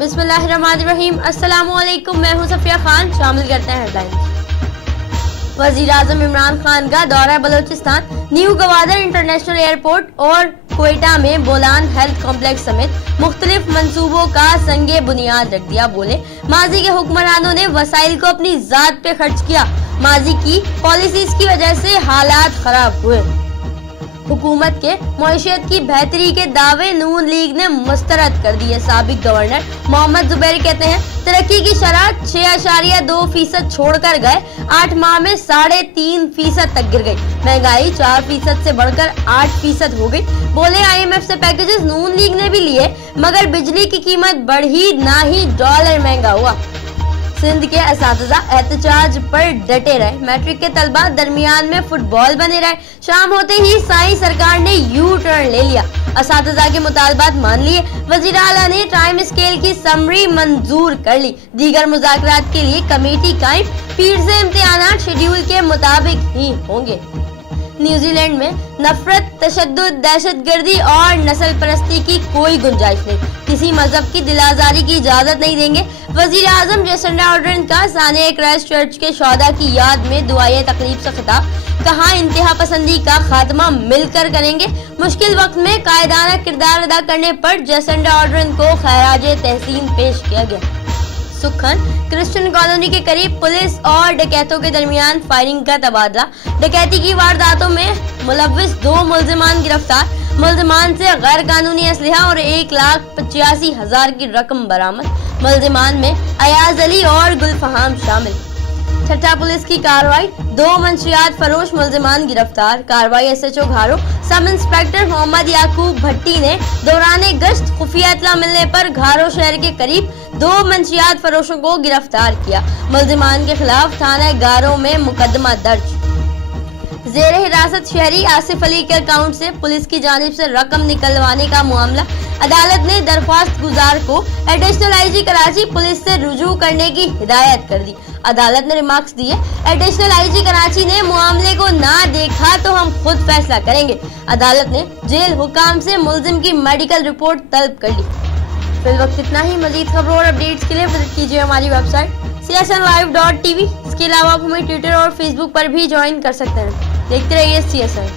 बिस्मिल्लाहिर्रहमानिर्रहीम। अस्सलामु अलैकुम, मैं हूं सफिया खान। शामिल करते हैं हेडलाइंस। वजीर आजम इमरान खान का दौरा Balochistan, new Gwadar international airport और क्वेटा में बोलान हेल्थ कॉम्प्लेक्स समेत मुख्तलिफ मंसूबों का संगे बुनियाद रख दिया। बोले, माजी के हुक्मरानों ने वसाइल को अपनी जात पे खर्च किया, माजी की पॉलिसीज की वजह से हालात खराब हुए। हुकूमत के मईशत की बेहतरी के दावे नून लीग ने मुस्तरद कर दिए। साबिक गवर्नर मोहम्मद जुबैर कहते हैं, तरक्की की शरह 6.2% छोड़कर गए, 8 माह में 3.5% तक गिर गई। महंगाई 4% से बढ़कर 8% हो गई। बोले, IMF से पैकेजेस नून लीग ने भी लिए, मगर बिजली की कीमत बढ़ी, ना ही डॉलर महंगा हुआ। सिंध के असातिज़ा एहतजाज पर डटे रहे, मैट्रिक के तलबा दरमियान में फुटबॉल बने रहे। शाम होते ही साई सरकार ने यू टर्न ले लिया, असातिज़ा के मुतालबात मान लिए। वज़ीर आला ने टाइम स्केल की समरी मंजूर कर ली। दीगर मुज़ाकरात के लिए कमेटी कायम, पीर से इम्तिहानात शेड्यूल के मुताबिक ही होंगे। न्यूजीलैंड में नफरत, तशद्दुद, दहशतगर्दी और नस्ल परस्ती की कोई गुंजाइश नहीं। किसी मजहब की दिलाजारी की इजाजत नहीं देंगे। वजीर आजम जेसिंडा आर्डर्न का सानिया क्राइस्ट चर्च के शोहदा की याद में दुआए तकरीब से खिताब। कहा, इंतहा पसंदी का खात्मा मिलकर करेंगे। मुश्किल वक्त में कायदाना किरदार अदा करने पर जेसिंडा आर्डर्न को खैराज तहसीन पेश किया गया। सुखन क्रिश्चियन कॉलोनी के करीब पुलिस और डकैतों के दरमियान फायरिंग का तबादला। डकैती की वारदातों में मुलव्विस 2 मुल्जिमान गिरफ्तार। मुल्जिमान से गैर कानूनी असलहा और 1,85,000 की रकम बरामद। मुल्जिमान में अयाज अली और गुलफहाम शामिल। छठा पुलिस की कार्रवाई, 2 मंशियात फरोश मुल्जिमान गिरफ्तार। कार्रवाई SHO घारो सब इंस्पेक्टर मोहम्मद याकूब भट्टी ने दौरान गश्त खुफिया इत्तला मिलने पर घारो शहर के करीब 2 मंशियात फरोशों को गिरफ्तार किया। मुल्जिमान के खिलाफ थाना गारो में मुकदमा दर्ज। जेर हिरासत शहरी आसिफ अली के अकाउंट से पुलिस की जानिब से रकम निकलवाने का मामला। अदालत ने दरख्वास्त गुजार को एडिशनल IG कराची पुलिस से रुजू करने की हिदायत कर दी। अदालत ने रिमार्क्स दिए, एडिशनल IG कराची ने मामले को ना देखा तो हम खुद फैसला करेंगे। अदालत ने जेल हुकाम से मुल्जिम की मेडिकल रिपोर्ट तलब कर ली। फिल वक्त इतना ही। मजीद खबरों और अपडेट्स के लिए विजिट कीजिए हमारी वेबसाइट csnlive.tv। इसके अलावा आप हमें ट्विटर और फेसबुक पर भी ज्वाइन कर सकते हैं। देखते रहिए CSN।